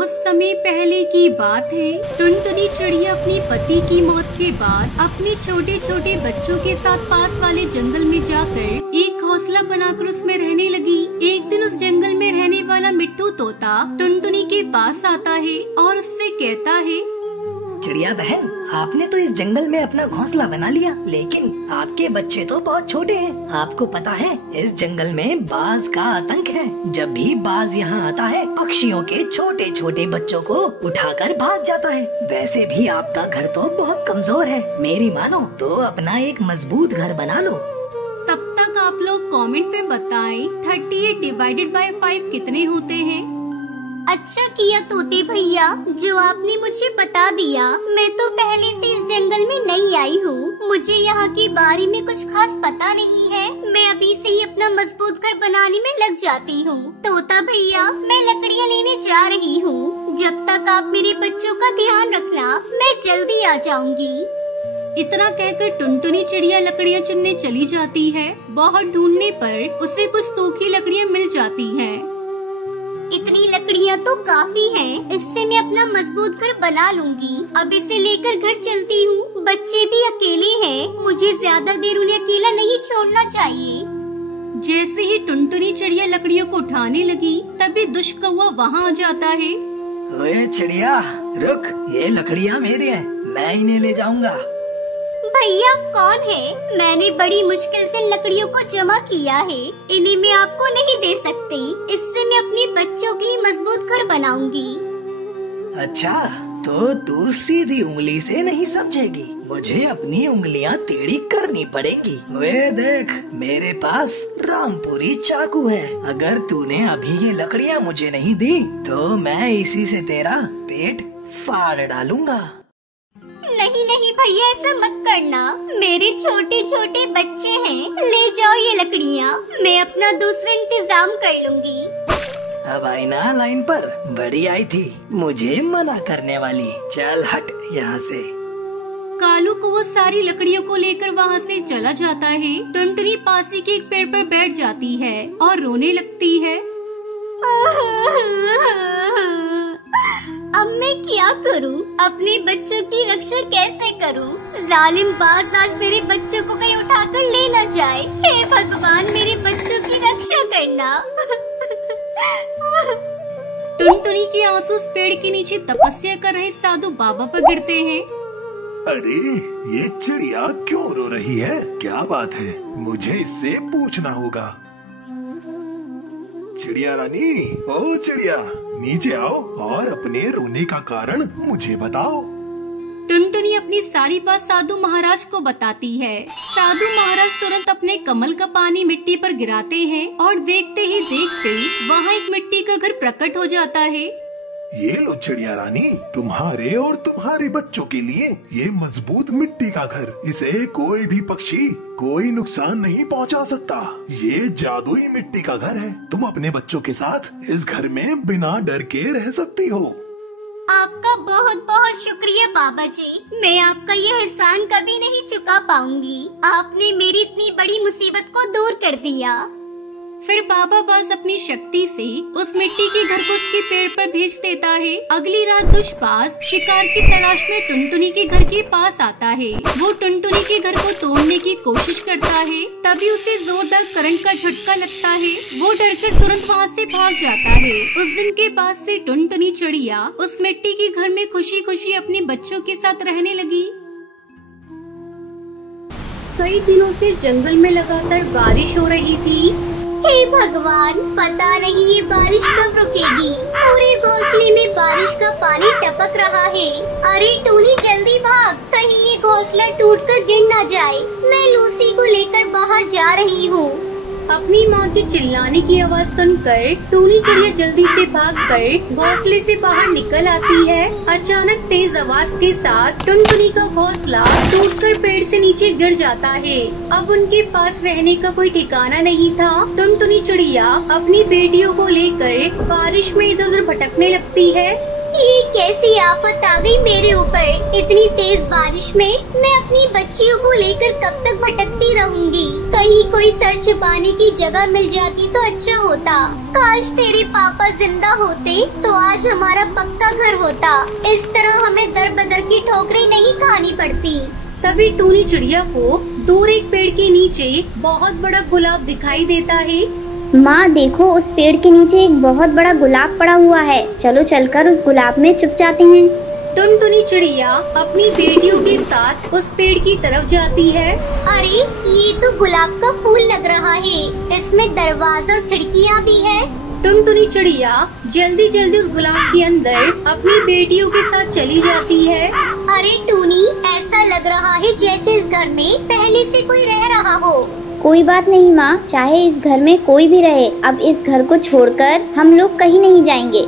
बहुत समय पहले की बात है। टुनटुनी चिड़िया अपनी पति की मौत के बाद अपने छोटे छोटे बच्चों के साथ पास वाले जंगल में जाकर एक घोंसला बनाकर उसमें रहने लगी। एक दिन उस जंगल में रहने वाला मिट्टू तोता टुनटुनी के पास आता है और उससे कहता है, चिड़िया बहन, आपने तो इस जंगल में अपना घोंसला बना लिया, लेकिन आपके बच्चे तो बहुत छोटे हैं। आपको पता है इस जंगल में बाज का आतंक है। जब भी बाज यहाँ आता है पक्षियों के छोटे छोटे बच्चों को उठाकर भाग जाता है। वैसे भी आपका घर तो बहुत कमजोर है, मेरी मानो तो अपना एक मजबूत घर बना लो। तब तक आप लोग कमेंट में बताएं 38 डिवाइडेड बाय 5 कितने होते हैं। अच्छा किया तोते भैया जो आपने मुझे बता दिया। मैं तो पहले से इस जंगल में नहीं आई हूँ, मुझे यहाँ के बारे में कुछ खास पता नहीं है। मैं अभी से ही अपना मजबूत घर बनाने में लग जाती हूँ। तोता भैया मैं लकड़ियाँ लेने जा रही हूँ, जब तक आप मेरे बच्चों का ध्यान रखना, मैं जल्दी आ जाऊंगी। इतना कहकर टुनटुनी चिड़िया लकड़ियाँ चुनने चली जाती है। बहुत ढूंढने पर उसे कुछ सूखी लकड़ियाँ मिल जाती हैं। इतनी लकड़ियाँ तो काफी हैं, इससे मैं अपना मजबूत घर बना लूंगी। अब इसे लेकर घर चलती हूँ। बच्चे भी अकेले हैं, मुझे ज्यादा देर उन्हें अकेला नहीं छोड़ना चाहिए। जैसे ही टुनटुनी चिड़िया लकड़ियों को उठाने लगी तभी दुष्ट कौवा वहाँ आ जाता है। ओए चिड़िया रुक, ये लकड़ियाँ मेरी हैं, मैं इन्हें ले जाऊंगा। भैया कौन है? मैंने बड़ी मुश्किल से लकड़ियों को जमा किया है, इन्हें मैं आपको नहीं दे सकती। इससे मैं अपने बच्चों के लिए मजबूत घर बनाऊंगी। अच्छा तो तू सीधी उंगली से नहीं समझेगी, मुझे अपनी उंगलियां टेढ़ी करनी पड़ेंगी। वे देख मेरे पास रामपुरी चाकू है, अगर तूने अभी ये लकड़ियां मुझे नहीं दी तो मैं इसी से तेरा पेट फाड़ डालूंगा। नहीं नहीं भैया ऐसा मत करना, मेरे छोटे छोटे बच्चे हैं। ले जाओ ये लकड़ियाँ, मैं अपना दूसरा इंतजाम कर लूंगी। अब आई ना लाइन पर, बड़ी आई थी मुझे मना करने वाली। चल हट यहाँ से। कालू को वो सारी लकड़ियों को लेकर वहाँ से चला जाता है। टुनटुनी पास ही के एक पेड़ पर बैठ जाती है और रोने लगती है। अब मैं क्या करूं? अपने बच्चों की रक्षा कैसे करूं? जालिम बाज आज मेरे बच्चों को कहीं उठाकर ले न जाए। हे भगवान मेरे बच्चों की रक्षा करना। टुनटुनी के आंसू उस पेड़ के नीचे तपस्या कर रहे साधु बाबा पर गिरते हैं। अरे ये चिड़िया क्यों रो रही है? क्या बात है? मुझे इससे पूछना होगा। चिड़िया रानी, ओ चिड़िया, नीचे आओ और अपने रोने का कारण मुझे बताओ। टुनटुनी अपनी सारी बात साधु महाराज को बताती है। साधु महाराज तुरंत अपने कमल का पानी मिट्टी पर गिराते हैं और देखते ही देखते वहाँ एक मिट्टी का घर प्रकट हो जाता है। ये लो चिड़िया रानी, तुम्हारे और तुम्हारे बच्चों के लिए ये मजबूत मिट्टी का घर। इसे कोई भी पक्षी कोई नुकसान नहीं पहुंचा सकता। ये जादुई मिट्टी का घर है। तुम अपने बच्चों के साथ इस घर में बिना डर के रह सकती हो। आपका बहुत बहुत शुक्रिया बाबा जी, मैं आपका ये एहसान कभी नहीं चुका पाऊंगी। आपने मेरी इतनी बड़ी मुसीबत को दूर कर दिया। फिर बाबा बाज अपनी शक्ति से उस मिट्टी के घर को उसके पेड़ पर भेज देता है। अगली रात दुष्बाज शिकार की तलाश में टुनटुनी के घर के पास आता है। वो टुनटुनी के घर को तोड़ने की कोशिश करता है, तभी उसे जोरदार करंट का झटका लगता है। वो डरकर तुरंत वहाँ से भाग जाता है। उस दिन के बाद से टुनटुनी चिड़िया उस मिट्टी के घर में खुशी खुशी अपने बच्चों के साथ रहने लगी। कई दिनों से जंगल में लगातार बारिश हो रही थी। हे भगवान, पता नहीं ये बारिश कब रुकेगी। पूरे घोंसले में बारिश का पानी टपक रहा है। अरे टूनी जल्दी भाग, कहीं ये घोंसला टूटकर गिर न जाए। मैं लूसी को लेकर बाहर जा रही हूँ। अपनी माँ की चिल्लाने की आवाज सुनकर टूनी चिड़िया जल्दी से भागकर घोंसले से बाहर निकल आती है। अचानक तेज आवाज के साथ टुनटुनी का घोंसला टूटकर पेड़ से नीचे गिर जाता है। अब उनके पास रहने का कोई ठिकाना नहीं था। टुनटुनी चिड़िया अपनी बेटियों को लेकर बारिश में इधर उधर भटकने लगती है। ये कैसी आफत आ गई मेरे ऊपर। इतनी तेज बारिश में मैं अपनी बच्चियों को लेकर कब तक भटकती रहूंगी। कहीं कोई सर छुपाने की जगह मिल जाती तो अच्छा होता। काश तेरे पापा जिंदा होते तो आज हमारा पक्का घर होता। इस तरह हमें दर बदर की ठोकरें नहीं खानी पड़ती। तभी टूनी चिड़िया को दूर एक पेड़ के नीचे बहुत बड़ा गुलाब दिखाई देता है। माँ देखो, उस पेड़ के नीचे एक बहुत बड़ा गुलाब पड़ा हुआ है। चलो चलकर उस गुलाब में छुप जाते हैं। टुनटुनी चिड़िया अपनी बेटियों के साथ उस पेड़ की तरफ जाती है। अरे ये तो गुलाब का फूल लग रहा है। इसमें दरवाजा और खिड़कियाँ भी है। टुनटुनी चिड़िया जल्दी जल्दी उस गुलाब के अंदर अपनी बेटियों के साथ चली जाती है। अरे टूनी, ऐसा लग रहा है जैसे इस घर में पहले से कोई रह रहा हो। कोई बात नहीं माँ, चाहे इस घर में कोई भी रहे, अब इस घर को छोड़कर हम लोग कहीं नहीं जाएंगे।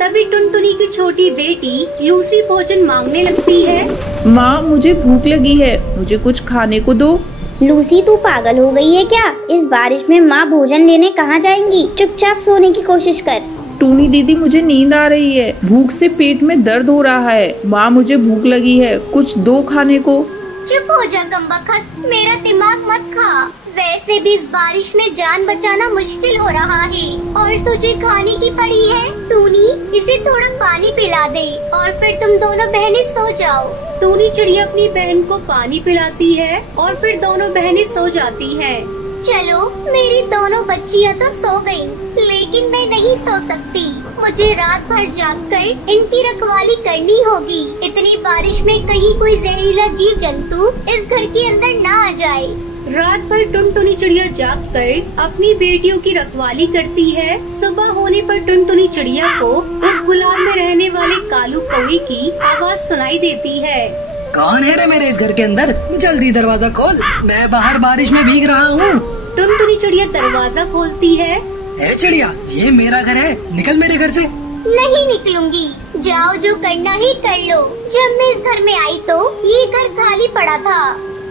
तभी टुनटुनी की छोटी बेटी लूसी भोजन मांगने लगती है। माँ मुझे भूख लगी है, मुझे कुछ खाने को दो। लूसी तू पागल हो गई है क्या? इस बारिश में माँ भोजन लेने कहाँ जाएंगी? चुपचाप सोने की कोशिश कर। टूनी दीदी मुझे नींद आ रही है, भूख से पेट में दर्द हो रहा है। माँ मुझे भूख लगी है, कुछ दो खाने को। चुप हो जा कमबख्त, मेरा दिमाग मत खा। वैसे भी इस बारिश में जान बचाना मुश्किल हो रहा है और तुझे खाने की पड़ी है। टूनी, इसे थोड़ा पानी पिला दे और फिर तुम दोनों बहनें सो जाओ। टूनी चिड़िया अपनी बहन को पानी पिलाती है और फिर दोनों बहनें सो जाती हैं। चलो, मेरी दोनों बच्चियाँ तो सो गयी, लेकिन मैं नहीं सो सकती। मुझे रात भर जागकर इनकी रखवाली करनी होगी। इतनी बारिश में कहीं कोई जहरीला जीव जंतु इस घर के अंदर ना आ जाए। रात भर टुनटुनी चिड़िया जागकर अपनी बेटियों की रखवाली करती है। सुबह होने पर टुनटुनी चिड़िया को उस गुलाब में रहने वाले कालू कौवे की आवाज सुनाई देती है। कौन है रे मेरे इस घर के अंदर? जल्दी दरवाजा खोल, मैं बाहर बारिश में भीग रहा हूँ। टुनटुनी चिड़िया दरवाजा खोलती है। ए चिड़िया, ये मेरा घर है, निकल मेरे घर से। नहीं निकलूंगी, जाओ जो करना ही कर लो। जब मैं इस घर में आई तो ये घर खाली पड़ा था।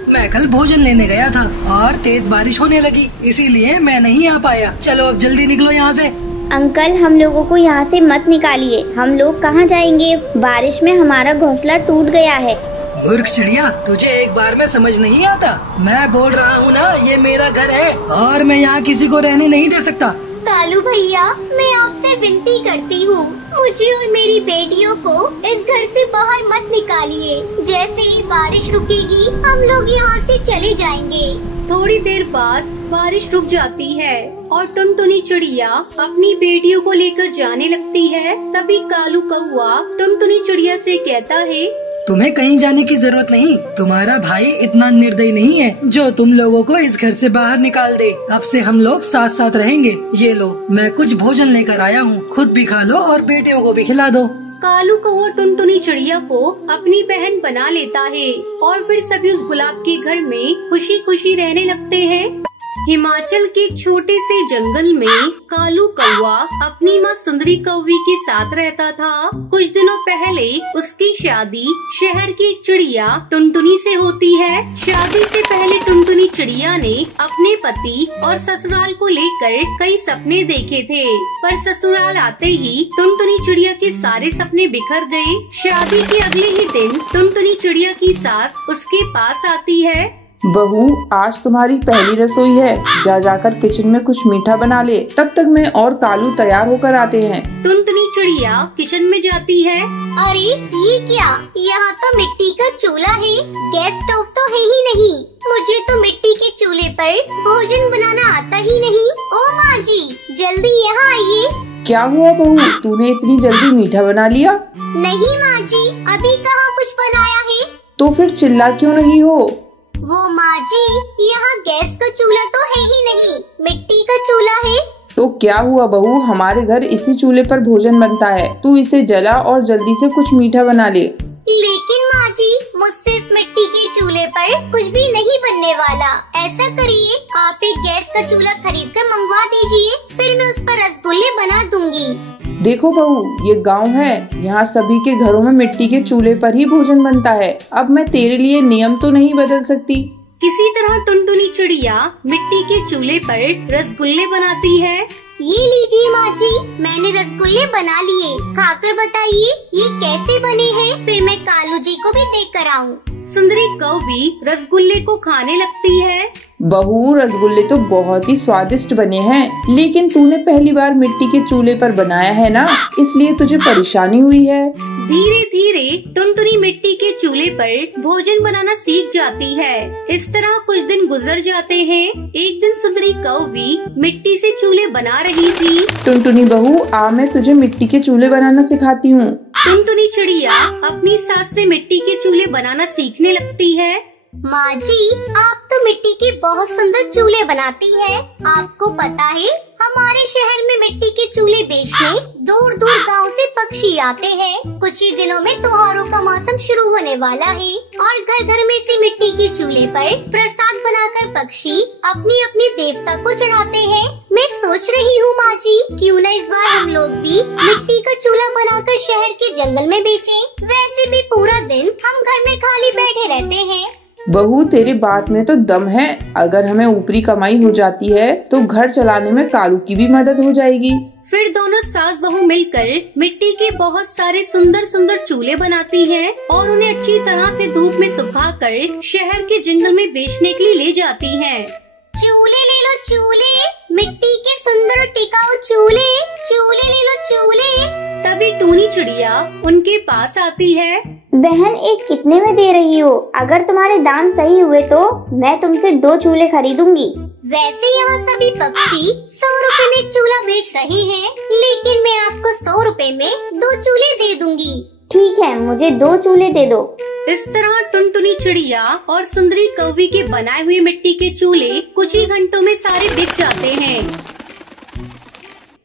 मैं कल भोजन लेने गया था और तेज बारिश होने लगी, इसीलिए मैं नहीं आ पाया। चलो अब जल्दी निकलो यहाँ से। अंकल, हम लोगों को यहाँ से मत निकालिए। हम लोग कहाँ जाएंगे? बारिश में हमारा घोंसला टूट गया है। मूर्ख चिड़िया, तुझे एक बार में समझ नहीं आता? मैं बोल रहा हूँ ना, ये मेरा घर है और मैं यहाँ किसी को रहने नहीं दे सकता। कालू भैया, मैं आपसे विनती करती हूँ, मुझे और मेरी बेटियों को इस घर से बाहर मत निकालिए। जैसे ही बारिश रुकेगी हम लोग यहाँ से चले जाएंगे। थोड़ी देर बाद बारिश रुक जाती है और टुनटुनी चिड़िया अपनी बेटियों को लेकर जाने लगती है। तभी कालू कौवा टुनटुनी चिड़िया से कहता है, तुम्हें कहीं जाने की जरूरत नहीं। तुम्हारा भाई इतना निर्दयी नहीं है जो तुम लोगों को इस घर से बाहर निकाल दे। अब से हम लोग साथ साथ रहेंगे। ये लो, मैं कुछ भोजन लेकर आया हूँ, खुद भी खा लो और बेटियों को भी खिला दो। कालू कौवा टुनटुनी चिड़िया को अपनी बहन बना लेता है और फिर सभी उस गुलाब के घर में खुशी खुशी रहने लगते हैं। हिमाचल के एक छोटे से जंगल में कालू कौवा अपनी माँ सुंदरी कौवी के साथ रहता था। कुछ दिनों पहले उसकी शादी शहर की एक चिड़िया टुनटुनी से होती है। शादी से पहले टुनटुनी चिड़िया ने अपने पति और ससुराल को लेकर कई सपने देखे थे, पर ससुराल आते ही टुनटुनी चिड़िया के सारे सपने बिखर गए। शादी के अगले ही दिन टुनटुनी चिड़िया की सास उसके पास आती है। बहू, आज तुम्हारी पहली रसोई है, जा जाकर किचन में कुछ मीठा बना ले। तब तक मैं और कालू तैयार होकर आते हैं। टुनटुनी चिड़िया किचन में जाती है। अरे ये क्या? यहाँ तो मिट्टी का चूल्हा है, गैस स्टोव तो है ही नहीं। मुझे तो मिट्टी के चूल्हे पर भोजन बनाना आता ही नहीं। ओ माँ जी, जल्दी यहाँ आइए। क्या हुआ बहू, तूने इतनी जल्दी मीठा बना लिया? नहीं माँ जी, अभी कहाँ कुछ बनाया है। तो फिर चिल्ला क्यों रही हो? वो माँ जी, यहाँ गैस का चूल्हा तो है ही नहीं, मिट्टी का चूल्हा है। तो क्या हुआ बहू, हमारे घर इसी चूल्हे पर भोजन बनता है। तू इसे जला और जल्दी से कुछ मीठा बना ले। लेकिन माँ जी, मुझसे इस मिट्टी के चूल्हे पर कुछ भी नहीं बनने वाला। ऐसा करिए, आप एक गैस का चूल्हा खरीद कर मंगवा दीजिए, फिर मैं उस पर रसगुल्ले बना दूंगी। देखो बहू, ये गांव है, यहाँ सभी के घरों में मिट्टी के चूल्हे पर ही भोजन बनता है। अब मैं तेरे लिए नियम तो नहीं बदल सकती। किसी तरह टुनटुनी चिड़िया मिट्टी के चूल्हे पर रसगुल्ले बनाती है। ये लीजिए माँ जी, मैंने रसगुल्ले बना लिए, खाकर बताइए ये कैसे बने हैं, फिर मैं कालू जी को भी देख कर आऊँ। सुंदरी कौवी रसगुल्ले को खाने लगती है। बहू, रसगुल्ले तो बहुत ही स्वादिष्ट बने हैं, लेकिन तूने पहली बार मिट्टी के चूल्हे पर बनाया है ना, इसलिए तुझे परेशानी हुई है। धीरे धीरे टुनटुनी मिट्टी के चूल्हे पर भोजन बनाना सीख जाती है। इस तरह कुछ दिन गुजर जाते हैं। एक दिन सुंदरी कौवी मिट्टी से चूल्हे बना रही थी। टुनटुनी बहू, आ मैं तुझे मिट्टी के चूल्हे बनाना सिखाती हूँ। टुनटुनी चिड़िया अपनी सास से मिट्टी के चूल्हे बनाना सीखने लगती है। माँ जी, आप तो मिट्टी के बहुत सुंदर चूल्हे बनाती है। आपको पता है हमारे शहर में मिट्टी के चूल्हे बेचने दूर दूर गांव से पक्षी आते हैं। कुछ ही दिनों में त्योहारों का मौसम शुरू होने वाला है और घर घर में से मिट्टी के चूल्हे पर प्रसाद बनाकर पक्षी अपनी अपनी देवता को चढ़ाते हैं। मैं सोच रही हूँ माँ जी, क्यों न इस बार हम लोग भी मिट्टी का चूल्हा बनाकर शहर के जंगल में बेचें। वैसे भी पूरा दिन हम घर में खाली बैठे रहते हैं। बहू, तेरी बात में तो दम है। अगर हमें ऊपरी कमाई हो जाती है तो घर चलाने में कालू की भी मदद हो जाएगी। फिर दोनों सास बहू मिलकर मिट्टी के बहुत सारे सुंदर सुंदर चूल्हे बनाती हैं और उन्हें अच्छी तरह से धूप में सुखाकर शहर के जंगल में बेचने के लिए ले जाती हैं। चूल्हे ले लो चूल्हे, मिट्टी के सुंदर टिकाऊ चूल्हे, चूल्हे ले लो चूल्हे। तभी टूनी चिड़िया उनके पास आती है। बहन, एक कितने में दे रही हो? अगर तुम्हारे दाम सही हुए तो मैं तुमसे 2 चूल्हे खरीदूंगी। वैसे यहाँ सभी पक्षी 100 रुपए में चूल्हा बेच रहे हैं, लेकिन मैं आपको 100 रुपए में 2 चूल्हे दे दूंगी। ठीक है, मुझे 2 चूल्हे दे दो। इस तरह टुनटुनी चिड़िया और सुंदरी कौवी के बनाए हुए मिट्टी के चूल्हे कुछ ही घंटों में सारे बिक जाते हैं।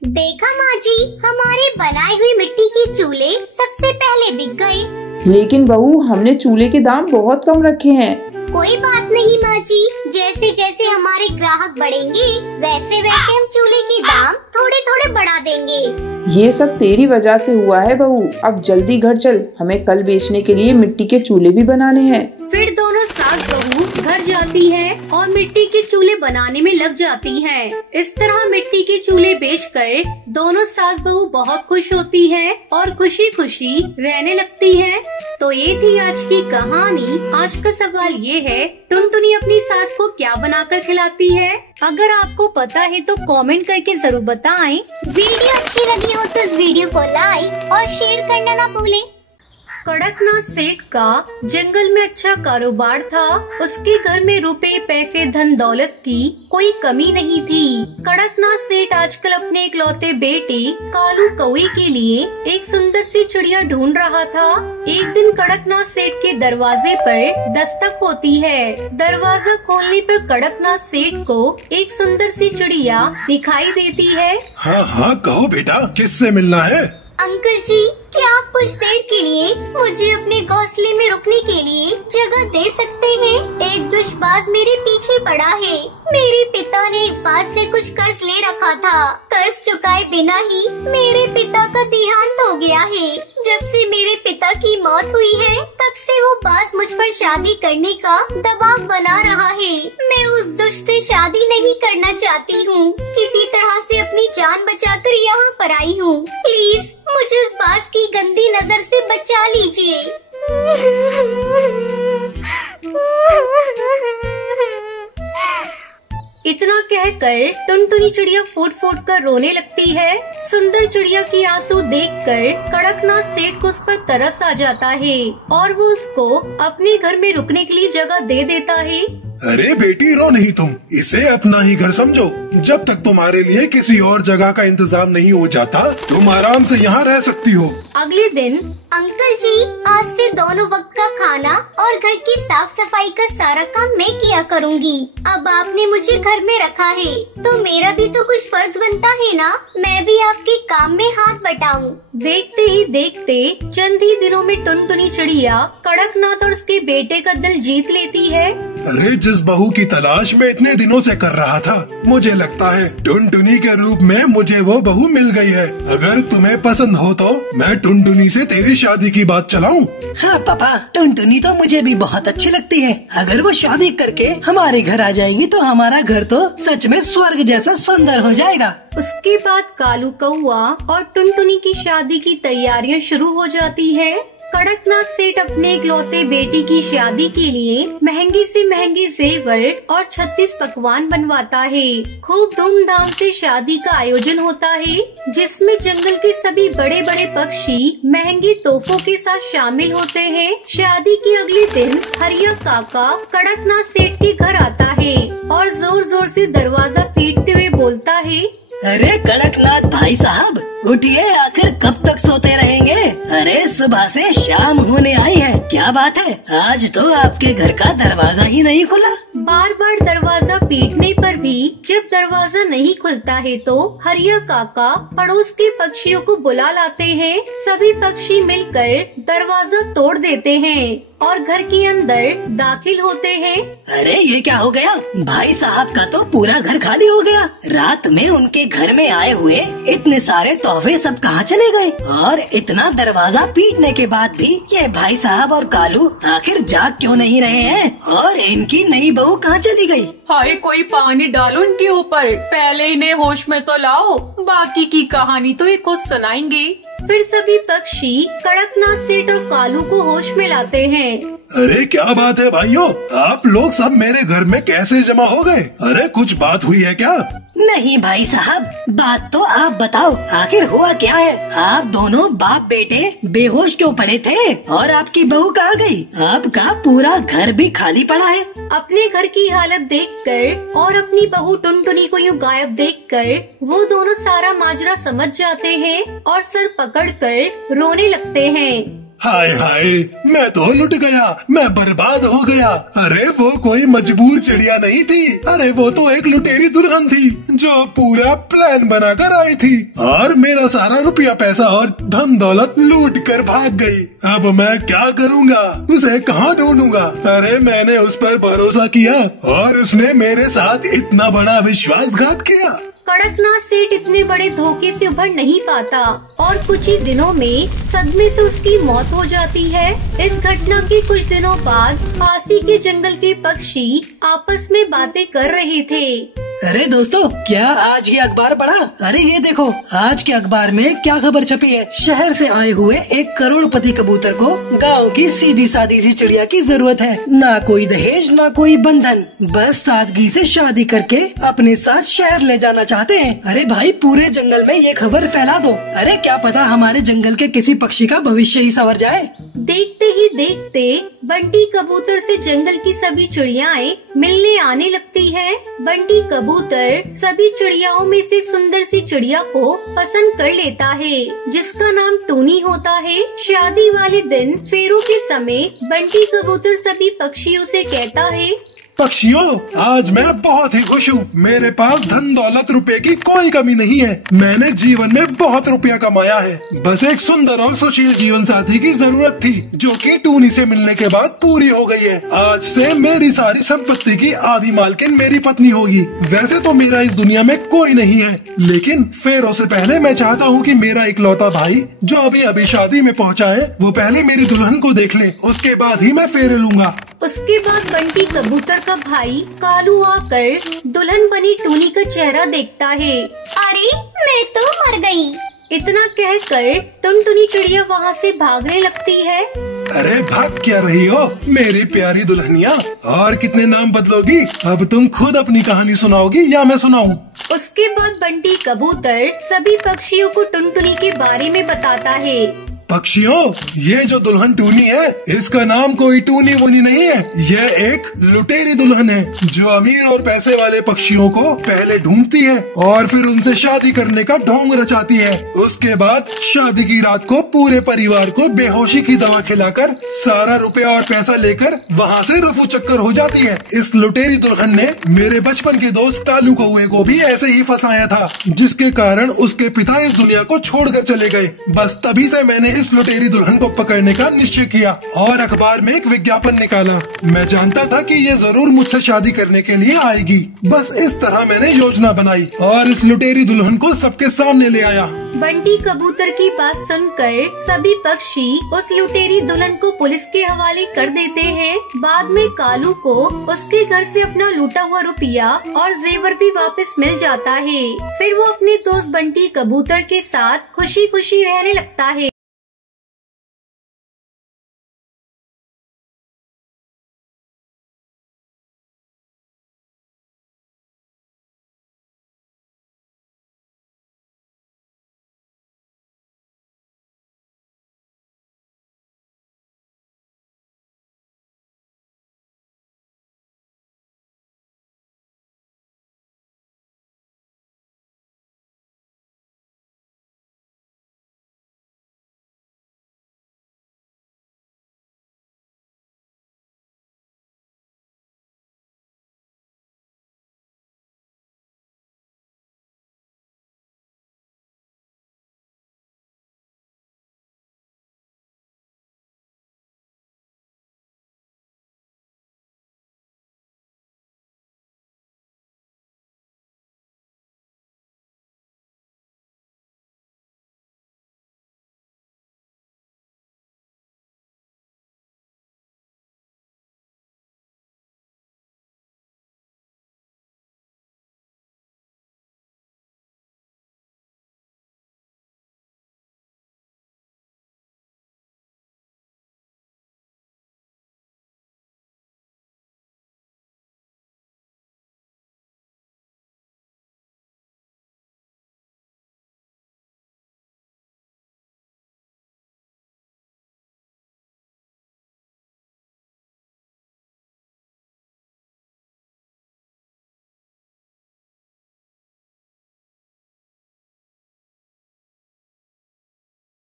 देखा माँ जी, हमारे बनाए हुए मिट्टी के चूल्हे सबसे पहले बिक गए। लेकिन बहू, हमने चूल्हे के दाम बहुत कम रखे हैं। कोई बात नहीं माँ जी, जैसे जैसे हमारे ग्राहक बढ़ेंगे वैसे वैसे हम चूल्हे के दाम थोड़े थोड़े बढ़ा देंगे। ये सब तेरी वजह से हुआ है बहू। अब जल्दी घर चल, हमें कल बेचने के लिए मिट्टी के चूल्हे भी बनाने हैं। फिर दोनों सास बहू घर जाती है और मिट्टी के चूल्हे बनाने में लग जाती हैं। इस तरह मिट्टी के चूल्हे बेचकर दोनों सास बहू बहुत खुश होती हैं और खुशी खुशी रहने लगती हैं। तो ये थी आज की कहानी। आज का सवाल ये है, टुनटुनी अपनी सास को क्या बनाकर खिलाती है? अगर आपको पता है तो कमेंट करके जरूर बताएं। वीडियो अच्छी लगी हो तो इस वीडियो को लाइक और शेयर करना ना भूलें। कड़कनाथ सेठ का जंगल में अच्छा कारोबार था। उसके घर में रुपए पैसे धन दौलत की कोई कमी नहीं थी। कड़कनाथ सेठ आजकल अपने इकलौते बेटे कालू कौवे के लिए एक सुंदर सी चिड़िया ढूंढ रहा था। एक दिन कड़कनाथ सेठ के दरवाजे पर दस्तक होती है। दरवाजा खोलने पर कड़कनाथ सेठ को एक सुंदर सी चिड़िया दिखाई देती है। हाँ हाँ, कहो बेटा, किससे मिलना है? अंकल जी, क्या आप कुछ देर के लिए मुझे अपने घोंसले में रुकने के लिए जगह दे सकते हैं? एक दुष्बाज मेरे पीछे पड़ा है। मेरे पिता ने एक बात से कुछ कर्ज ले रखा था। कर्ज चुकाए बिना ही मेरे पिता का देहांत हो गया है। जब से मेरे पिता की मौत हुई है तब से वो बाज मुझ पर शादी करने का दबाव बना रहा है। मैं उस दुष्ट से शादी नहीं करना चाहती हूँ। किसी तरह से अपनी जान बचाकर यहाँ पर आई हूँ। प्लीज मुझे उस बाज की गंदी नजर से बचा लीजिए। इतना कहकर टुनटुनी चिड़िया फूट फूट कर रोने लगती है। सुंदर चिड़िया की आंसू देखकर कड़कनाथ सेठ को उस पर तरस आ जाता है और वो उसको अपने घर में रुकने के लिए जगह दे देता है। अरे बेटी, रो नहीं तुम, इसे अपना ही घर समझो। जब तक तुम्हारे लिए किसी और जगह का इंतजाम नहीं हो जाता तुम आराम से यहाँ रह सकती हो। अगले दिन अंकल जी, आज से दोनों वक्त का खाना और घर की साफ सफाई का सारा काम मैं किया करूँगी। अब आपने मुझे घर में रखा है तो मेरा भी तो कुछ फर्ज बनता है ना, मैं भी आपके काम में हाथ बटाऊं। देखते ही देखते चंद ही दिनों में टुनटुनी चिड़िया कड़कनाथ और उसके बेटे का दिल जीत लेती है। अरे जिस बहू की तलाश में इतने दिनों से कर रहा था, मुझे लगता है टुनटुनी के रूप में मुझे वो बहू मिल गई है। अगर तुम्हें पसंद हो तो मैं टुनटुनी से तेरी शादी की बात चलाऊं? हाँ पापा, टुनटुनी तो मुझे भी बहुत अच्छी लगती है। अगर वो शादी करके हमारे घर आ जाएगी तो हमारा घर तो सच में स्वर्ग जैसा सुंदर हो जाएगा। उसके बाद कालू कौआ और टुनटुनी की शादी की तैयारियां शुरू हो जाती है। कड़कनाथ सेठ अपने इकलौते बेटी की शादी के लिए महंगे से महंगे जेवर और 36 पकवान बनवाता है। खूब धूमधाम से शादी का आयोजन होता है, जिसमें जंगल के सभी बड़े बड़े पक्षी महंगे तोहफों के साथ शामिल होते हैं। शादी के अगले दिन हरिया काका कड़कनाथ सेठ के घर आता है और जोर जोर से दरवाजा पीटते हुए बोलता है, अरे कड़कनाथ भाई साहब, उठिए, आखिर कब तक सोते रहेंगे? अरे सुबह से शाम होने आई है, क्या बात है? आज तो आपके घर का दरवाजा ही नहीं खुला। बार बार दरवाजा पीटने पर भी जब दरवाजा नहीं खुलता है तो हरिया काका पड़ोस के पक्षियों को बुला लाते हैं। सभी पक्षी मिलकर दरवाजा तोड़ देते हैं और घर के अंदर दाखिल होते हैं। अरे ये क्या हो गया? भाई साहब का तो पूरा घर खाली हो गया। रात में उनके घर में आए हुए इतने सारे तोहफे सब कहाँ चले गए? और इतना दरवाजा पीटने के बाद भी ये भाई साहब और कालू आखिर जाग क्यों नहीं रहे हैं? और इनकी नई बहू कहाँ चली गई? हाय, कोई पानी डालो इनके ऊपर, पहले इन्हें होश में तो लाओ, बाकी की कहानी तो ये खुद सुनाएंगे। फिर सभी पक्षी कड़कनाथ सेठ और कालू को होश में लाते हैं। अरे क्या बात है भाइयों, आप लोग सब मेरे घर में कैसे जमा हो गए? अरे कुछ बात हुई है क्या? नहीं भाई साहब, बात तो आप बताओ, आखिर हुआ क्या है? आप दोनों बाप बेटे बेहोश क्यों पड़े थे? और आपकी बहू कहाँ गई? आपका पूरा घर भी खाली पड़ा है। अपने घर की हालत देखकर और अपनी बहू टुनटुनी को यूँ गायब देखकर वो दोनों सारा माजरा समझ जाते हैं और सर पकड़कर रोने लगते हैं। हाय हाय, मैं तो लुट गया, मैं बर्बाद हो गया। अरे वो कोई मजबूर चिड़िया नहीं थी, अरे वो तो एक लुटेरी दुल्हन थी जो पूरा प्लान बनाकर आई थी और मेरा सारा रुपया पैसा और धन दौलत लूट कर भाग गई। अब मैं क्या करूँगा? उसे कहाँ ढूंढूंगा? अरे मैंने उस पर भरोसा किया और उसने मेरे साथ इतना बड़ा विश्वासघात किया। कड़कनाथ सेठ इतने बड़े धोखे से उभर नहीं पाता और कुछ ही दिनों में सदमे से उसकी मौत हो जाती है। इस घटना के कुछ दिनों बाद पासी के जंगल के पक्षी आपस में बातें कर रहे थे। अरे दोस्तों, क्या आज ये अखबार पढ़ा? अरे ये देखो, आज के अखबार में क्या खबर छपी है? शहर से आए हुए एक करोड़पति कबूतर को गांव की सीधी सादी सी चिड़िया की जरूरत है। ना कोई दहेज, ना कोई बंधन, बस सादगी से शादी करके अपने साथ शहर ले जाना चाहते हैं। अरे भाई, पूरे जंगल में ये खबर फैला दो। अरे क्या पता हमारे जंगल के किसी पक्षी का भविष्य ही संवर जाए। देखते ही देखते बंटी कबूतर से जंगल की सभी चिड़ियाएं मिलने आने लगती हैं। बंटी कबूतर सभी चिड़ियाओं में से सुंदर सी चिड़िया को पसंद कर लेता है, जिसका नाम टूनी होता है। शादी वाले दिन फेरों के समय बंटी कबूतर सभी पक्षियों से कहता है, पक्षियों, आज मैं बहुत ही खुश हूँ। मेरे पास धन दौलत रुपए की कोई कमी नहीं है। मैंने जीवन में बहुत रुपया कमाया है। बस एक सुंदर और सुशील जीवन साथी की जरूरत थी, जो कि टूनी से मिलने के बाद पूरी हो गई है। आज से मेरी सारी संपत्ति की आधी मालकिन मेरी पत्नी होगी। वैसे तो मेरा इस दुनिया में कोई नहीं है, लेकिन फेरों से पहले मैं चाहता हूँ कि मेरा इकलौता भाई जो अभी अभी शादी में पहुँचा है, वो पहले मेरी दुल्हन को देख ले, उसके बाद ही मैं फेरे लूंगा। उसके बाद बंटी कबूतर का भाई कालू आकर दुल्हन बनी टूनी का चेहरा देखता है। अरे मैं तो मर गई। इतना कहकर टुनटुनी चिड़िया वहाँ से भागने लगती है। अरे भाग क्या रही हो मेरी प्यारी दुल्हनिया? और कितने नाम बदलोगी? अब तुम खुद अपनी कहानी सुनाओगी या मैं सुनाऊं? उसके बाद बंटी कबूतर सभी पक्षियों को टुनटुनी के बारे में बताता है। पक्षियों, ये जो दुल्हन टूनी है, इसका नाम कोई टूनी वूनी नहीं है। यह एक लुटेरी दुल्हन है जो अमीर और पैसे वाले पक्षियों को पहले ढूंढती है और फिर उनसे शादी करने का ढोंग रचाती है। उसके बाद शादी की रात को पूरे परिवार को बेहोशी की दवा खिलाकर सारा रुपया और पैसा लेकर वहाँ से रफू चक्कर हो जाती है। इस लुटेरी दुल्हन ने मेरे बचपन के दोस्त कालू कौए को भी ऐसे ही फंसाया था, जिसके कारण उसके पिता इस दुनिया को छोड़कर चले गए। बस तभी से मैंने इस लुटेरी दुल्हन को पकड़ने का निश्चय किया और अखबार में एक विज्ञापन निकाला। मैं जानता था कि ये जरूर मुझसे शादी करने के लिए आएगी। बस इस तरह मैंने योजना बनाई और इस लुटेरी दुल्हन को सबके सामने ले आया। बंटी कबूतर की बात सुनकर सभी पक्षी उस लुटेरी दुल्हन को पुलिस के हवाले कर देते हैं। बाद में कालू को उसके घर से अपना लूटा हुआ रुपया और जेवर भी वापस मिल जाता है। फिर वो अपने दोस्त बंटी कबूतर के साथ खुशी खुशी रहने लगता है।